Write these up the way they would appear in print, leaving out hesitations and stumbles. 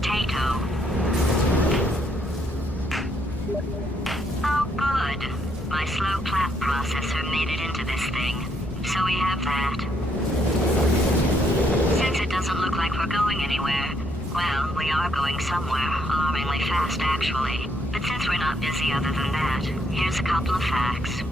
potato. Oh, good. My slow clap processor made it into this thing, so we have that. Since it doesn't look like we're going anywhere, well, we are going somewhere, alarmingly fast actually. But since we're not busy other than that, here's a couple of facts.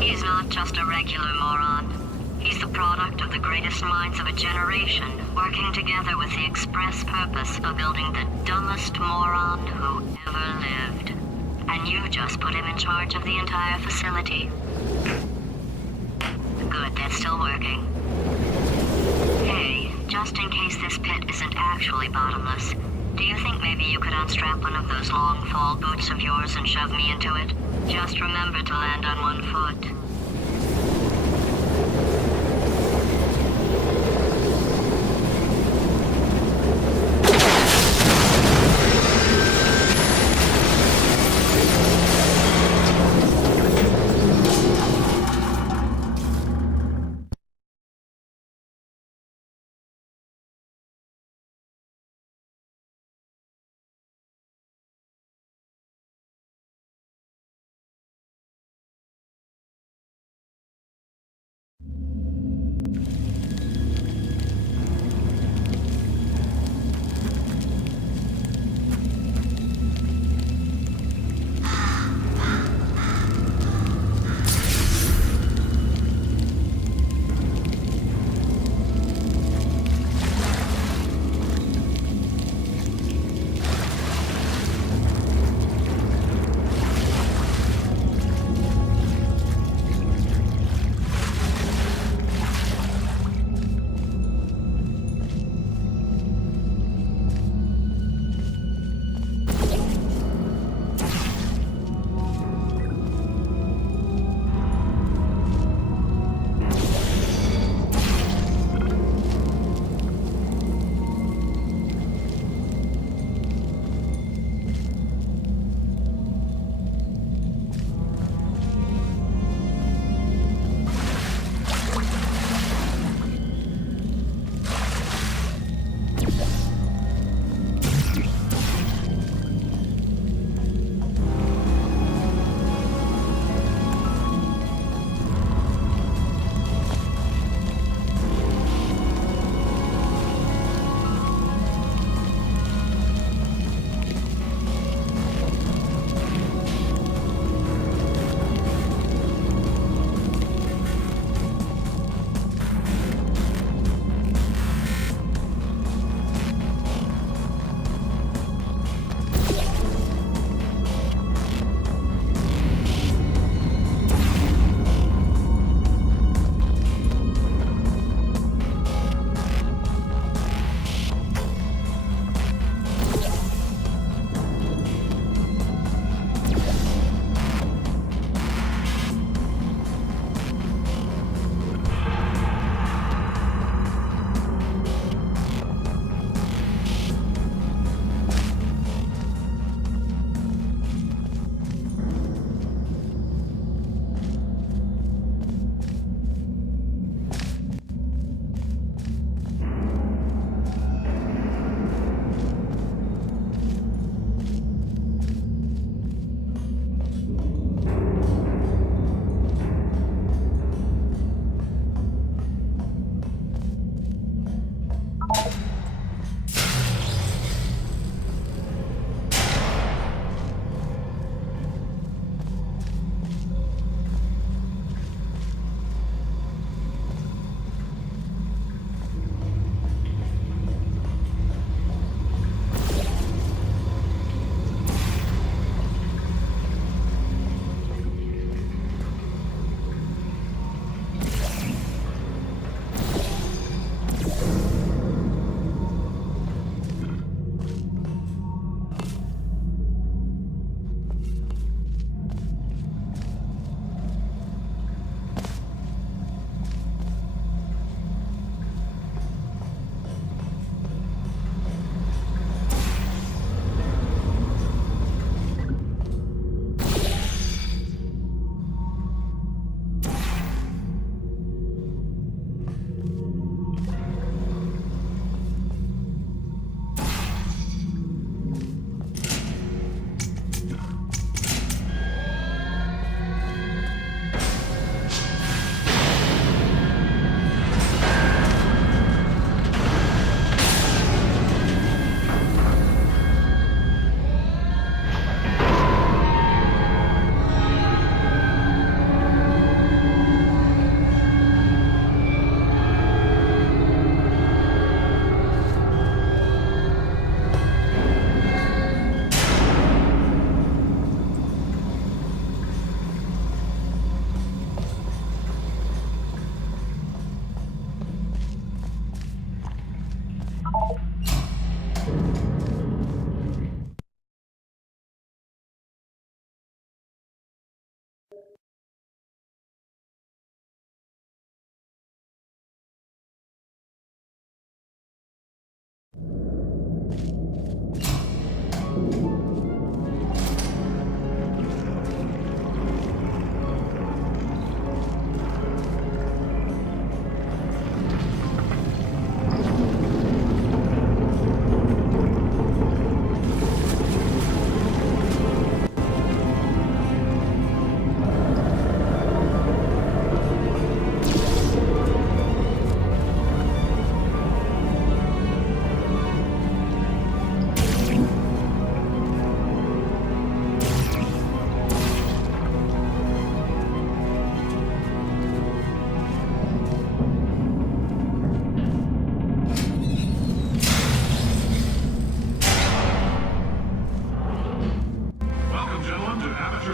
He's not just a regular moron. He's the product of the greatest minds of a generation, working together with the express purpose of building the dumbest moron who ever lived. And you just put him in charge of the entire facility. Good, that's still working. Hey, just in case this pit isn't actually bottomless, do you think maybe you could unstrap one of those long fall boots of yours and shove me into it? Just remember to land on one foot.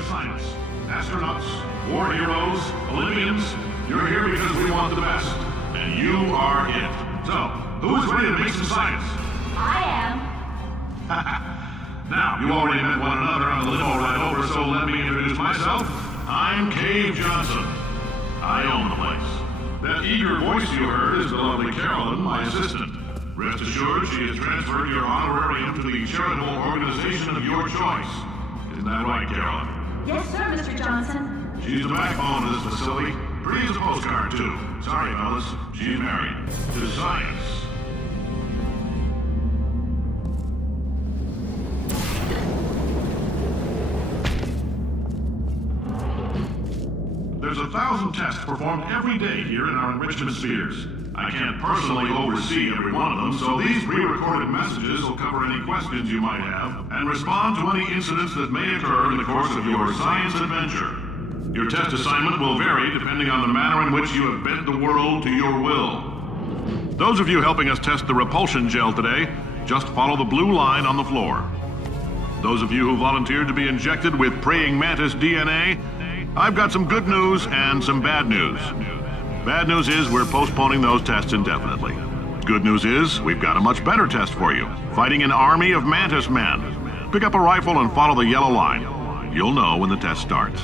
science. Astronauts, war heroes, Olympians, you're here because we want the best. And you are it. So, who is ready to make some science? I am. Now, you already met one another on the limo ride over, so let me introduce myself. I'm Cave Johnson. I own the place. That eager voice you heard is the lovely Carolyn, my assistant. Rest assured, she has transferred your honorarium to the charitable organization of your choice. Isn't that right, Carolyn? Yes, sir, Mr. Johnson. She's the backbone of this facility. Pretty as a postcard, too. Sorry, fellas. She's married. To science. There's 1,000 tests performed every day here in our enrichment spheres. I can't personally oversee every one of them, so these pre-recorded messages will cover any questions you might have and respond to any incidents that may occur in the course of your science adventure. Your test assignment will vary depending on the manner in which you have bent the world to your will. Those of you helping us test the repulsion gel today, just follow the blue line on the floor. Those of you who volunteered to be injected with praying mantis DNA, I've got some good news and some bad news. Bad news is we're postponing those tests indefinitely. Good news is we've got a much better test for you, fighting an army of mantis men. Pick up a rifle and follow the yellow line. You'll know when the test starts.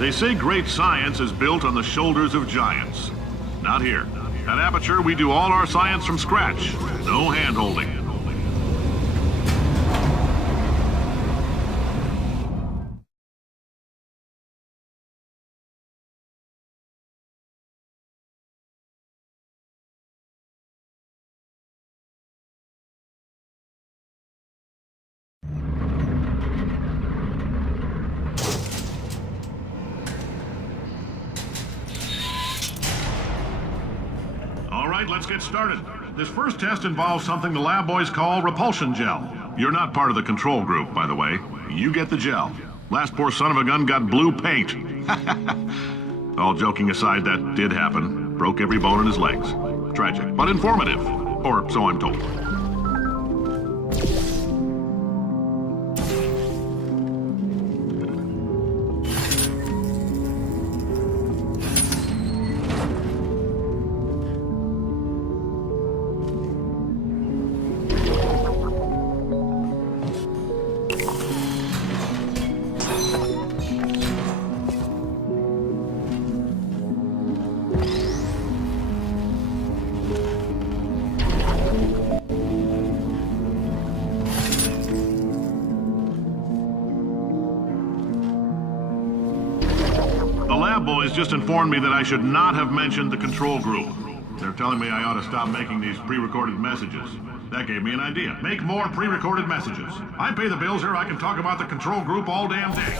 They say great science is built on the shoulders of giants. Not here. At Aperture, we do all our science from scratch. No hand-holding. Let's get started. This first test involves something the lab boys call repulsion gel. You're not part of the control group, by the way. You get the gel. Last poor son of a gun got blue paint. All joking aside, that did happen. Broke every bone in his legs. Tragic, but informative. Or so I'm told. The lab boys just informed me that I should not have mentioned the control group. They're telling me I ought to stop making these pre-recorded messages. That gave me an idea. Make more pre-recorded messages. I pay the bills here, I can talk about the control group all damn day.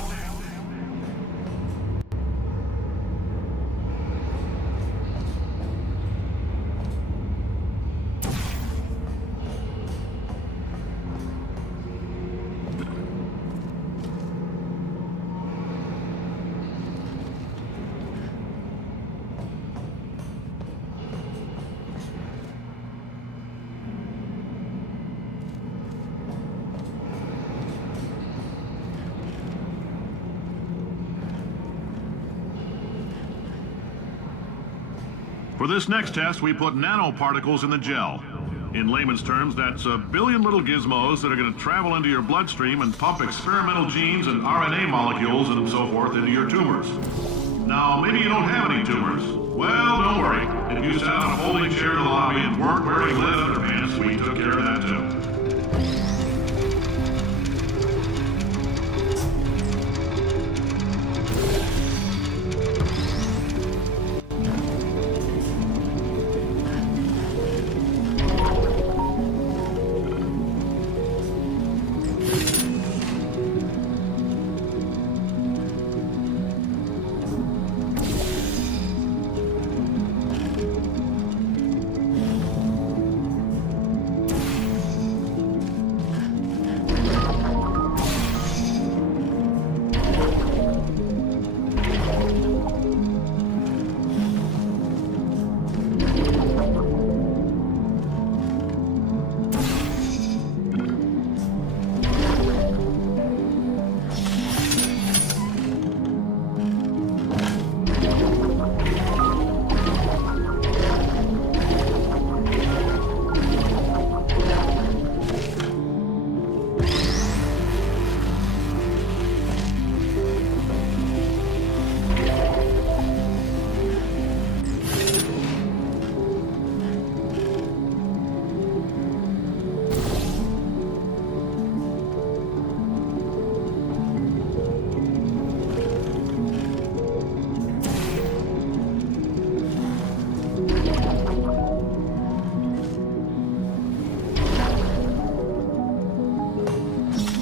For this next test, we put nanoparticles in the gel. In layman's terms, that's a billion little gizmos that are going to travel into your bloodstream and pump experimental genes and RNA molecules and so forth into your tumors. Now, maybe you don't have any tumors. Well, don't worry. If you sat on a folding chair in the lobby and weren't wearing lead underpants, we took care of that too.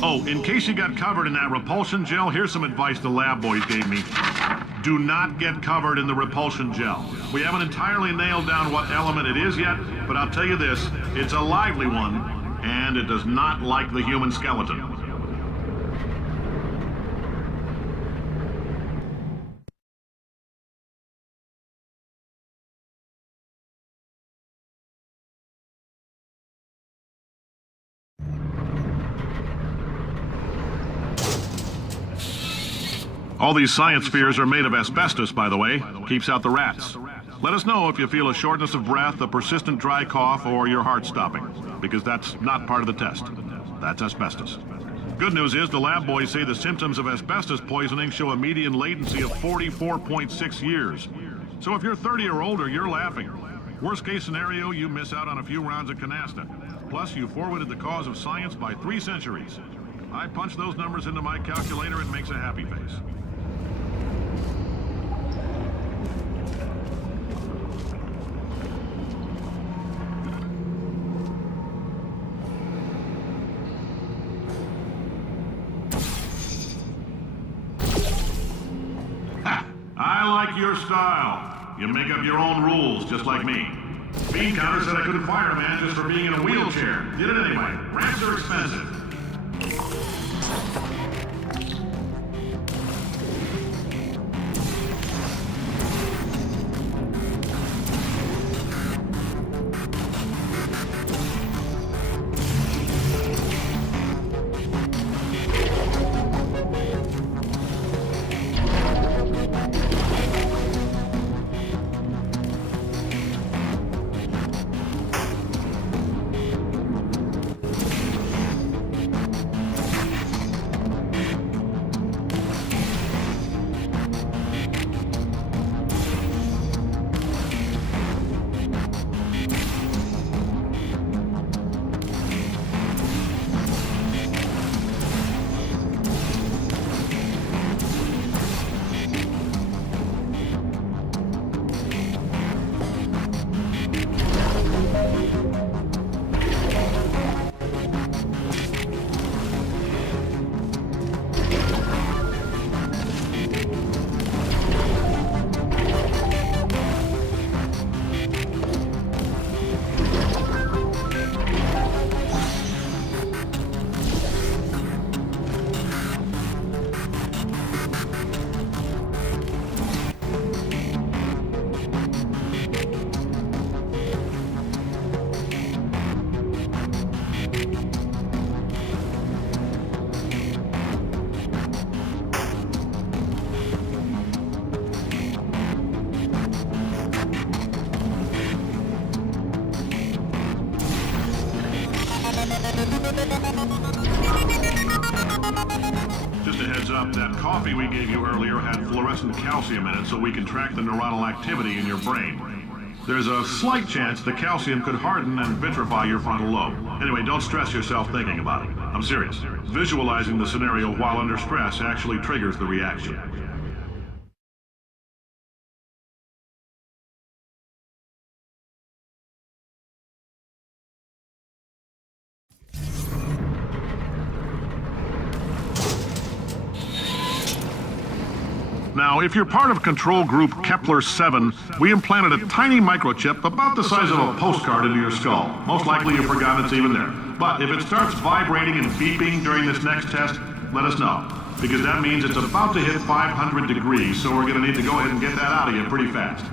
Oh, in case you got covered in that repulsion gel, here's some advice the lab boys gave me. Do not get covered in the repulsion gel. We haven't entirely nailed down what element it is yet, but I'll tell you this, it's a lively one, and it does not like the human skeleton. All these science spheres are made of asbestos, by the way. Keeps out the rats. Let us know if you feel a shortness of breath, a persistent dry cough, or your heart stopping, because that's not part of the test. That's asbestos. Good news is the lab boys say the symptoms of asbestos poisoning show a median latency of 44.6 years. So if you're 30 or older, you're laughing. Worst case scenario, you miss out on a few rounds of canasta. Plus, you forwarded the cause of science by 3 centuries. I punch those numbers into my calculator and makes a happy face. I like your style. You make up your own rules, just like me. Bean Counter said I couldn't fire a man just for being in a wheelchair. Did it anyway. Rents are expensive. Just a heads up, that coffee we gave you earlier had fluorescent calcium in it so we can track the neuronal activity in your brain. There's a slight chance the calcium could harden and vitrify your frontal lobe. Anyway, don't stress yourself thinking about it. I'm serious. Visualizing the scenario while under stress actually triggers the reaction. Now, if you're part of control group Kepler-7, we implanted a tiny microchip about the size of a postcard into your skull. Most likely you forgot it's even there. But if it starts vibrating and beeping during this next test, let us know. Because that means it's about to hit 500 degrees, so we're going to need to go ahead and get that out of you pretty fast.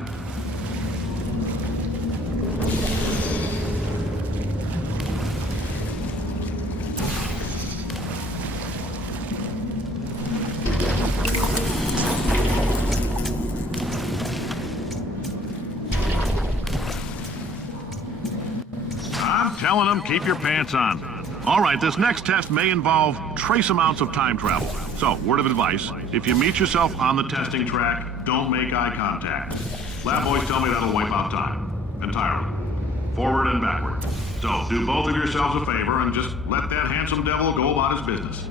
Telling them, keep your pants on. All right, this next test may involve trace amounts of time travel. So, word of advice, if you meet yourself on the testing track, don't make eye contact. Lab boys tell me that'll wipe out time. Entirely. Forward and backward. So, do both of yourselves a favor and just let that handsome devil go about his business.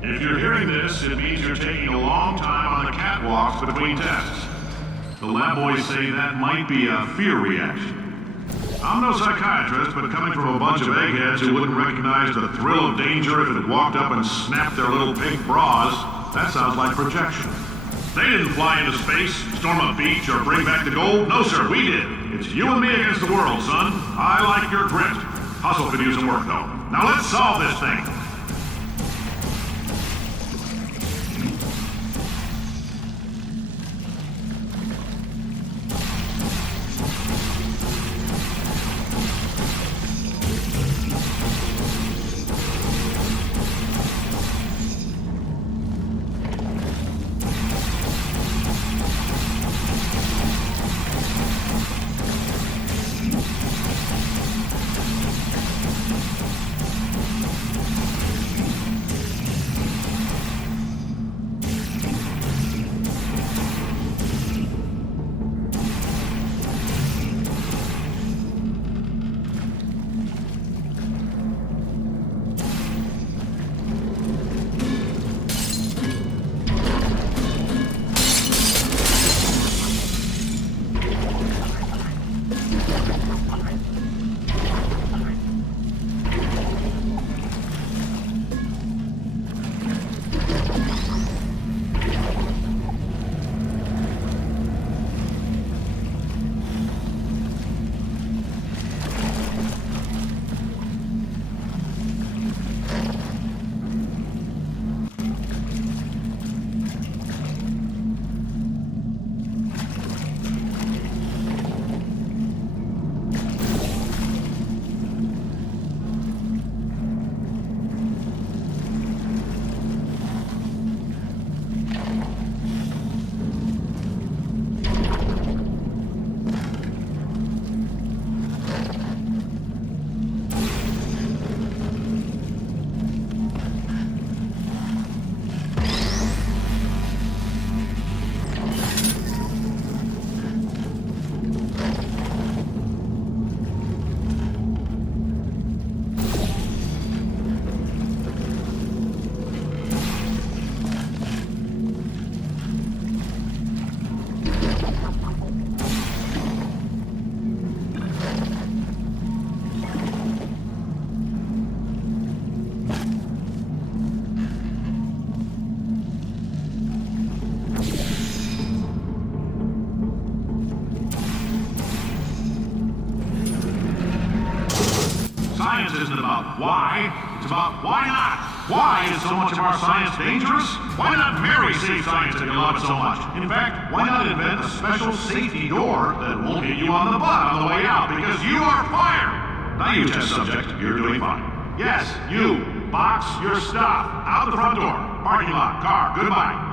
If you're hearing this, it means you're taking a long time on the catwalks between tests. The lab boys say that might be a fear reaction. I'm no psychiatrist, but coming from a bunch of eggheads who wouldn't recognize the thrill of danger if it walked up and snapped their little pink bras, that sounds like projection. They didn't fly into space, storm a beach, or bring back the gold. No, sir, we did. It's you and me against the world, son. I like your grit. Hustle could use some work, though. Now let's solve this thing. why, it's about why not. Why is so much of our science dangerous? Why not marry safe science if you love it so much? In fact, why not invent a special safety door that won't hit you on the butt on the way out because you are fired? Now you test subject, you're doing fine. Yes, you, box your stuff. Out the front door. Parking lot, car, goodbye.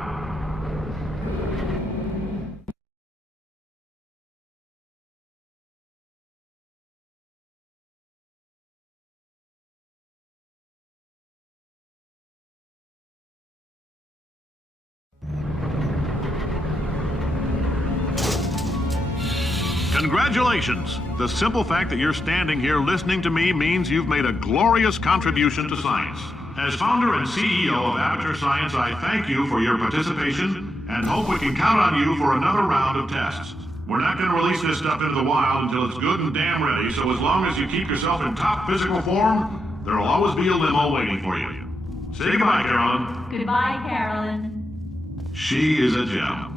Congratulations! The simple fact that you're standing here listening to me means you've made a glorious contribution to science. As founder and CEO of Aperture Science, I thank you for your participation and hope we can count on you for another round of tests. We're not going to release this stuff into the wild until it's good and damn ready, so as long as you keep yourself in top physical form, there'll always be a limo waiting for you. Say goodbye, Carolyn. Goodbye, Carolyn. She is a gem.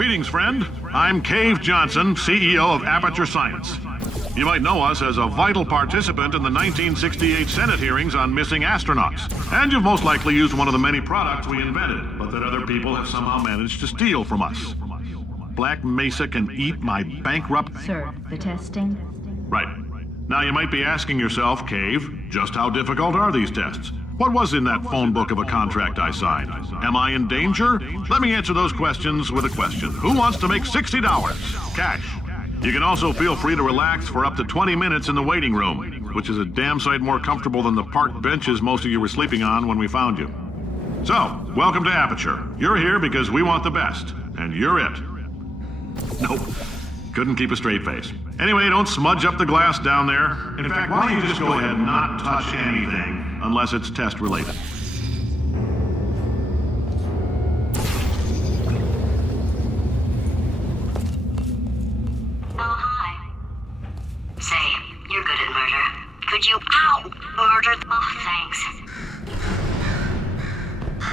Greetings, friend. I'm Cave Johnson, CEO of Aperture Science. You might know us as a vital participant in the 1968 Senate hearings on missing astronauts. And you've most likely used one of the many products we invented, but that other people have somehow managed to steal from us. Black Mesa can eat my bankrupt... Sir, the testing? Right. Now you might be asking yourself, Cave, just how difficult are these tests? What was in that phone book of a contract I signed? Am I in danger? Let me answer those questions with a question. Who wants to make $60? Cash. You can also feel free to relax for up to 20 minutes in the waiting room, which is a damn sight more comfortable than the park benches most of you were sleeping on when we found you. So, welcome to Aperture. You're here because we want the best, and you're it. Nope. Couldn't keep a straight face. Anyway, don't smudge up the glass down there. In fact, why don't you just go ahead and not touch anything unless it's test related. Oh, hi. Say, you're good at murder. Could you... Ow! Murder... Oh, thanks.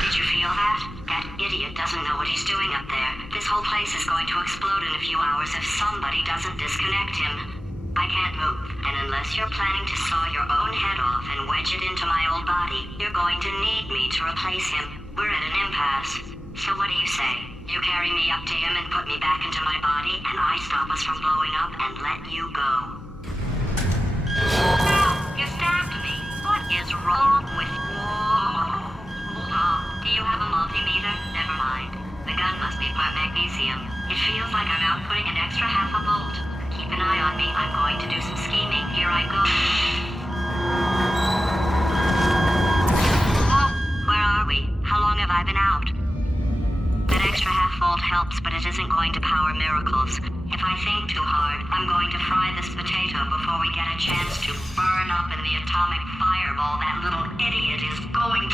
Did you feel that? That idiot doesn't know what he's doing up there. This whole place is going to explode in a few hours if somebody doesn't disconnect him. I can't move, and unless you're planning to saw your own head off and wedge it into my old body, you're going to need me to replace him. We're at an impasse. So what do you say? You carry me up to him and put me back into my body, and I stop us from blowing up and let you go. Ow! You stabbed me! What is wrong with you? Oh, do you have a multimeter? Never mind. The gun must be part magnesium. It feels like I'm outputting an extra half a volt. Keep an eye on me. I'm going to do some scheming. Here I go. Oh, where are we? How long have I been out? That extra half volt helps, but it isn't going to power miracles. If I think too hard, I'm going to fry this potato before we get a chance to burn up in the atomic fireball that little idiot is going...